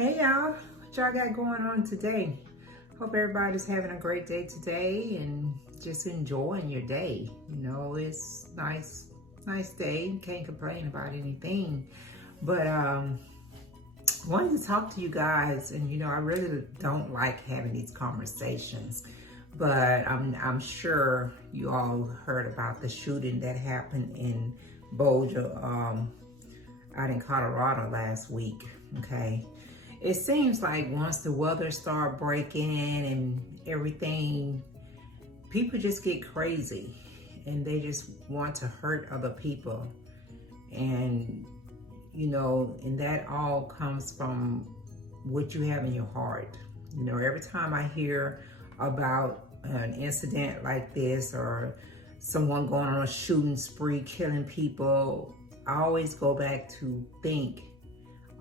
Hey y'all, what y'all got going on today? Hope everybody's having a great day today and just enjoying your day. You know, it's nice day. Can't complain about anything. But wanted to talk to you guys, and you know, I really don't like having these conversations. But I'm sure you all heard about the shooting that happened in Boulder, out in Colorado last week. Okay. It seems like once the weather start breaking and everything, people just get crazy and they just want to hurt other people. And, you know, and that all comes from what you have in your heart. You know, every time I hear about an incident like this or someone going on a shooting spree, killing people, I always go back to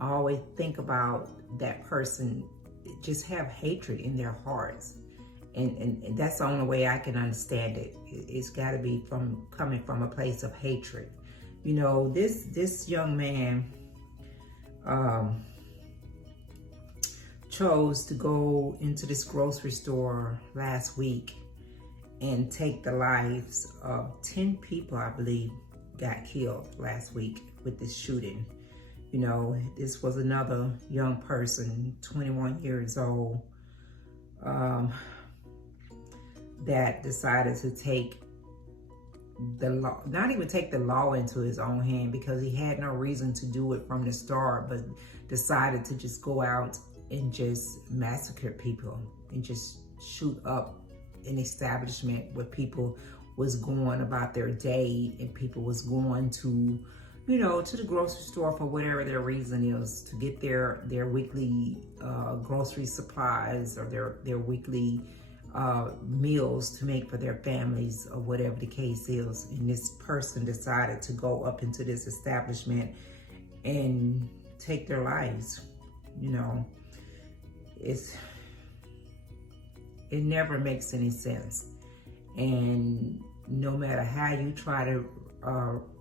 I always think about that person just have hatred in their hearts. And that's the only way I can understand it. It's got to be coming from a place of hatred. You know, this young man chose to go into this grocery store last week and take the lives of 10 people, I believe, got killed last week with this shooting. You know, this was another young person, 21 years old, that decided to take the law, not even take the law into his own hand, because he had no reason to do it from the start, but decided to just go out and just massacre people and just shoot up an establishment where people was going about their day and people was going to, you know, to the grocery store for whatever their reason is, to get their weekly grocery supplies or their weekly meals to make for their families or whatever the case is. And this person decided to go up into this establishment and take their lives. You know, it never makes any sense. And no matter how you try to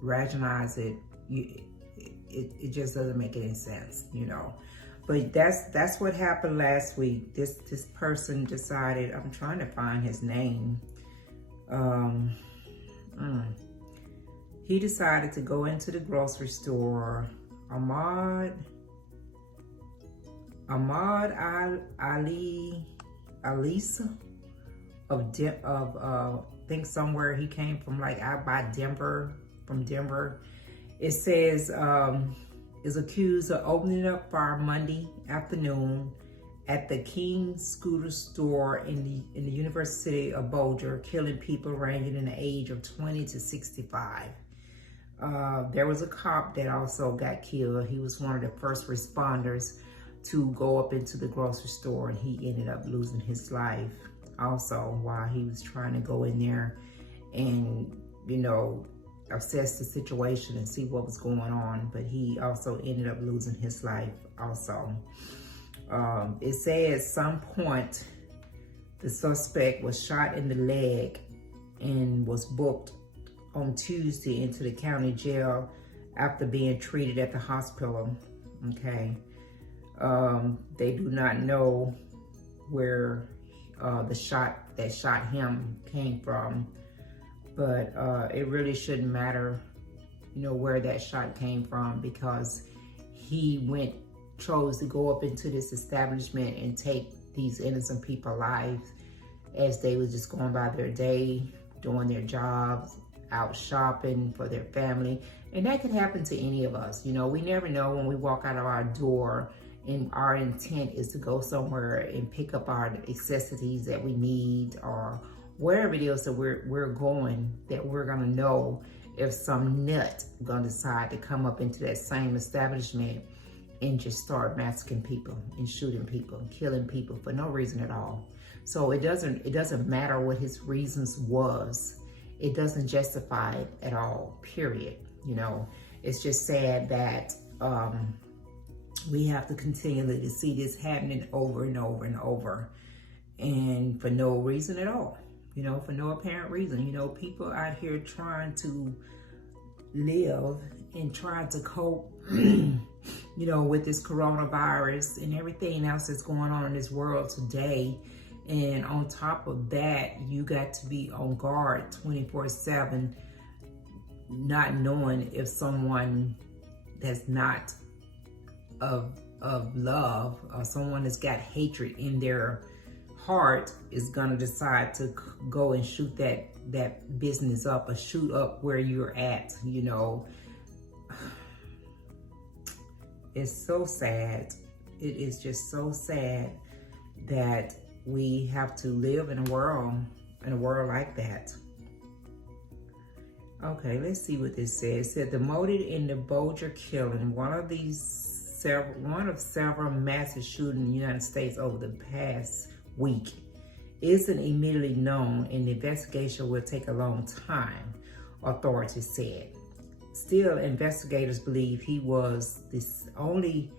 rationalize it, it just doesn't make any sense, you know. But that's what happened last week. This person decided, I'm trying to find his name. He decided to go into the grocery store. Ahmad Alisa of I think somewhere he came from, like out by Denver, from Denver. It says, is accused of opening up fire Monday afternoon at the King Scooter store in the University of Boulder, killing people ranging in the age of 20 to 65. There was a cop that also got killed. He was one of the first responders to go up into the grocery store, and he ended up losing his life also while he was trying to go in there and, you know, assess the situation and see what was going on. But he also ended up losing his life also. It said at some point the suspect was shot in the leg and was booked on Tuesday into the county jail after being treated at the hospital. Okay. They do not know where the shot that shot him came from, but it really shouldn't matter, you know, where that shot came from, because he chose to go up into this establishment and take these innocent people's lives as they was just going by their day, doing their jobs, out shopping for their family. And that could happen to any of us. You know, we never know when we walk out of our door and our intent is to go somewhere and pick up our necessities that we need, or wherever it is that we're going, that we're gonna know if some nut gonna decide to come up into that same establishment and just start massacring people and shooting people and killing people for no reason at all. So it doesn't matter what his reasons was. It doesn't justify it at all, period. You know, it's just sad that we have to continually to see this happening over and over and over, and for no reason at all. You know, for no apparent reason. You know, people out here trying to live and try to cope, you know, with this coronavirus and everything else that's going on in this world today. And on top of that, you got to be on guard 24/7, not knowing if someone that's not of love, or someone that's got hatred in their heart is gonna decide to go and shoot that business up, or shoot up where you're at, you know. It's so sad. It is just so sad that we have to live in a world like that. Okay, let's see what this says. It said, demoted in the Boulder killing, one of several massive shootings in the United States over the past week, isn't immediately known, and the investigation will take a long time, authorities said. Still, investigators believe he was the only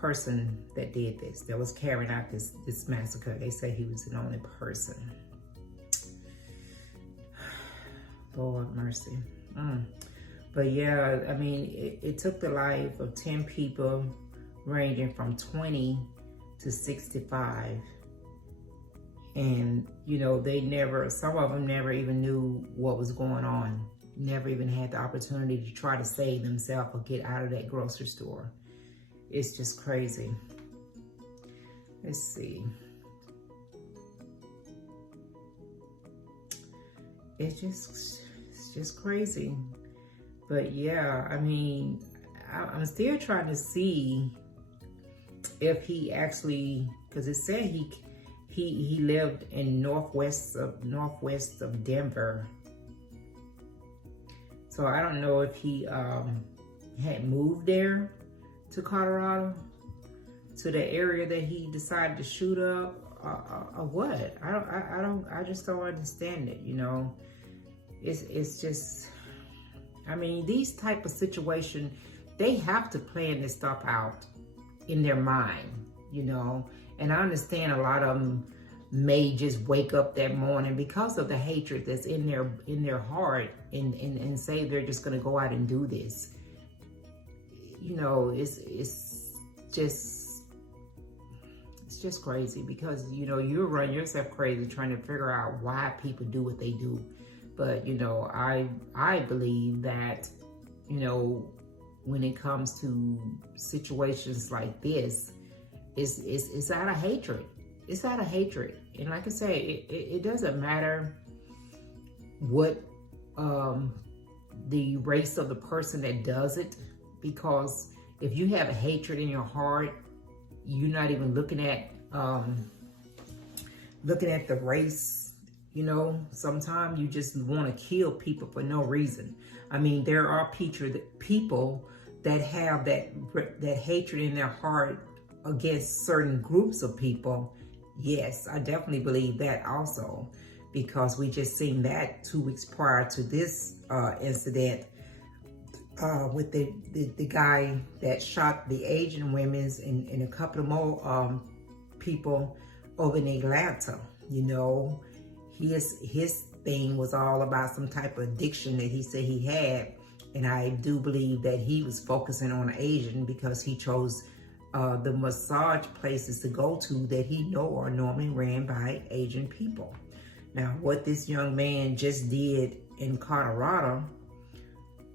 person that did this, that was carrying out this massacre. They say he was the only person. Lord mercy. But yeah, I mean, it took the life of 10 people ranging from 20 to 65. And, you know, some of them never even knew what was going on. Never even had the opportunity to try to save themselves or get out of that grocery store. It's just crazy. Let's see. It's just crazy. But yeah, I mean, I'm still trying to see if he actually, because it said he lived in northwest of Denver. So I don't know if he had moved there to Colorado, to the area that he decided to shoot up, or what. I just don't understand it, you know. It's just, I mean, these type of situations, they have to plan this stuff out in their mind, you know. And I understand a lot of them may just wake up that morning because of the hatred that's in their heart and say they're just going to go out and do this. You know, it's just crazy, because, you know, you run yourself crazy trying to figure out why people do what they do. But, you know, I believe that, you know, when it comes to situations like this, it's out of hatred. It's out of hatred. And like I say, it doesn't matter what the race of the person that does it, because if you have hatred in your heart, you're not even looking at the race. You know, sometimes you just want to kill people for no reason. I mean, there are people that have that hatred in their heart against certain groups of people. Yes, I definitely believe that also, because we just seen that 2 weeks prior to this incident with the guy that shot the Asian women and a couple of more people over in Atlanta. You know, his thing was all about some type of addiction that he said he had, and I do believe that he was focusing on Asian because he chose the massage places to go to that he know are normally ran by Asian people. Now, what this young man just did in Colorado,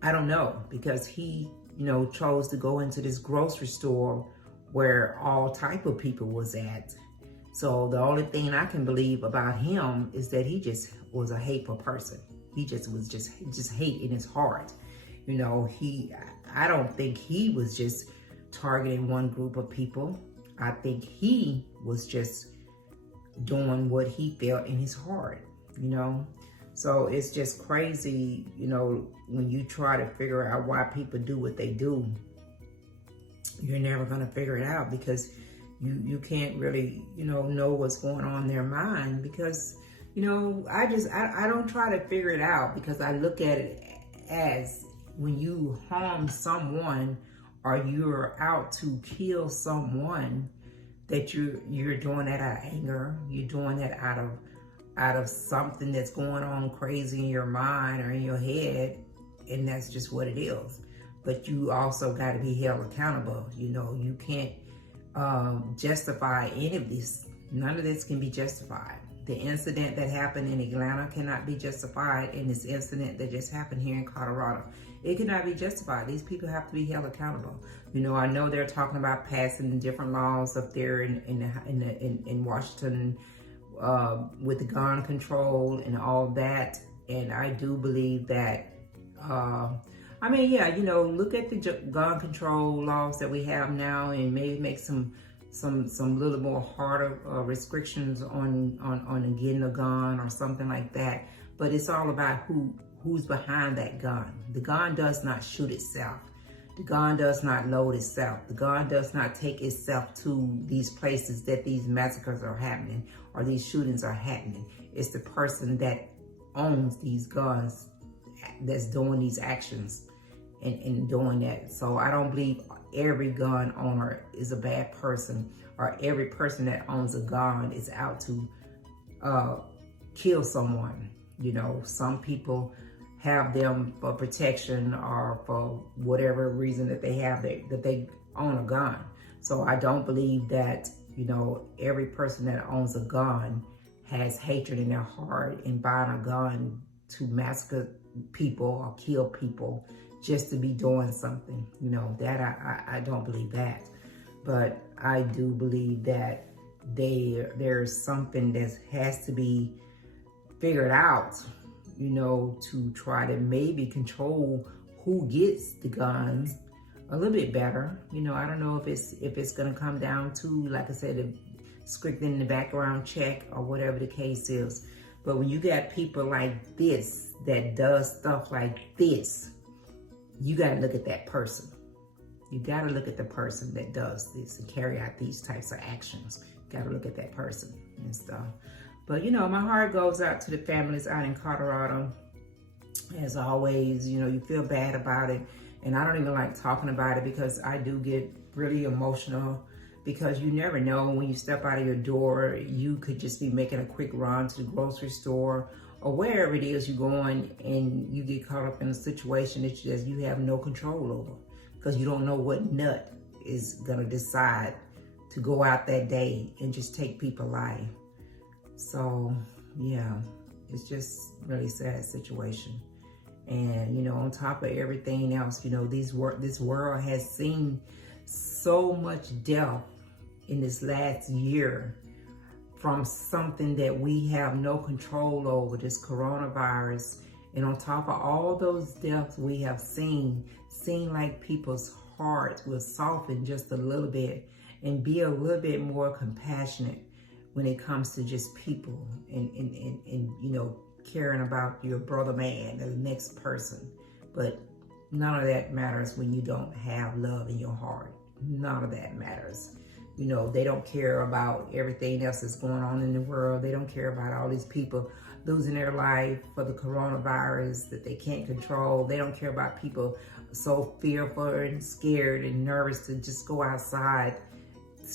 I don't know, because he, you know, chose to go into this grocery store where all type of people was at. So the only thing I can believe about him is that he just was a hateful person. He just was just hate in his heart. You know, I don't think he was just targeting one group of people. I think he was just doing what he felt in his heart, you know. So it's just crazy, you know, when you try to figure out why people do what they do, you're never going to figure it out, because you can't really, you know what's going on in their mind. Because, you know, I don't try to figure it out, because I look at it as when you harm someone or you're out to kill someone, that you're doing that out of anger, you're doing that out of something that's going on crazy in your mind or in your head, and that's just what it is. But you also got to be held accountable. You know, you can't justify any of this. None of this can be justified. The incident that happened in Atlanta cannot be justified, and this incident that just happened here in Colorado, it cannot be justified. These people have to be held accountable. You know, I know they're talking about passing different laws up there in Washington with the gun control and all that, and I do believe that. I mean, yeah, you know, look at the gun control laws that we have now, and maybe make some little more harder restrictions on getting a gun or something like that. But it's all about who's behind that gun. The gun does not shoot itself. The gun does not load itself. The gun does not take itself to these places that these massacres are happening or these shootings are happening. It's the person that owns these guns that's doing these actions and doing that. So I don't believe every gun owner is a bad person, or every person that owns a gun is out to kill someone. You know, some people have them for protection or for whatever reason that they have that they own a gun. So I don't believe that, you know, every person that owns a gun has hatred in their heart and buying a gun to massacre people or kill people just to be doing something. You know, that I don't believe that. But I do believe that there's something that has to be figured out, you know, to try to maybe control who gets the guns a little bit better. You know, I don't know if it's gonna come down to, like I said, strictening the background check or whatever the case is. But when you got people like this that does stuff like this, you got to look at that person. You got to look at the person that does this and carry out these types of actions. You got to look at that person and stuff. But, you know, my heart goes out to the families out in Colorado. As always, you know, you feel bad about it. And I don't even like talking about it because I do get really emotional, because you never know when you step out of your door, you could just be making a quick run to the grocery store or wherever it is you're going, and you get caught up in a situation that you have no control over, because you don't know what nut is gonna decide to go out that day and just take people's life. So yeah, it's just really sad situation. And you know, on top of everything else, you know, this world has seen so much death in this last year from something that we have no control over, this coronavirus. And on top of all those deaths we have seen like people's hearts will soften just a little bit and be a little bit more compassionate when it comes to just people and you know, caring about your brother man, the next person. But none of that matters when you don't have love in your heart. None of that matters. You know, they don't care about everything else that's going on in the world. They don't care about all these people losing their life for the coronavirus that they can't control. They don't care about people so fearful and scared and nervous to just go outside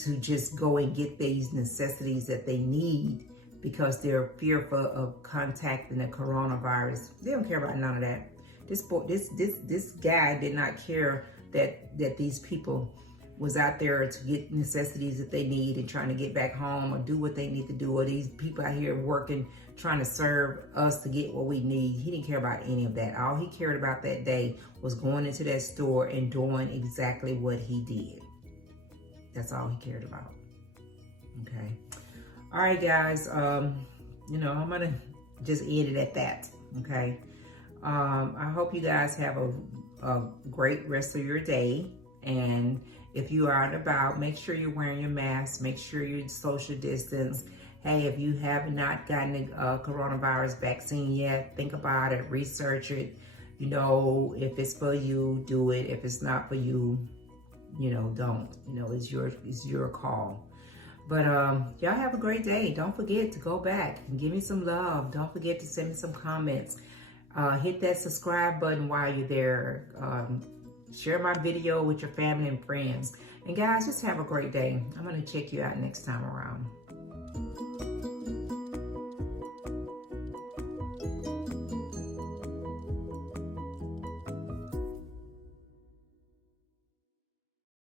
to just go and get these necessities that they need because they're fearful of contacting the coronavirus. They don't care about none of that. This guy did not care that these people was out there to get necessities that they need and trying to get back home or do what they need to do, or these people out here working, trying to serve us to get what we need. He didn't care about any of that. All he cared about that day was going into that store and doing exactly what he did. That's all he cared about. Okay. All right, guys. You know, I'm gonna just end it at that. Okay. I hope you guys have a great rest of your day. And if you are out and about, make sure you're wearing your mask. Make sure you social distance. Hey, if you have not gotten a coronavirus vaccine yet, think about it, research it. You know, if it's for you, do it. If it's not for you, you know, don't. You know, it's your call. But y'all have a great day. Don't forget to go back and give me some love. Don't forget to send me some comments. Hit that subscribe button while you're there. Share my video with your family and friends. And guys, just have a great day. I'm going to check you out next time around.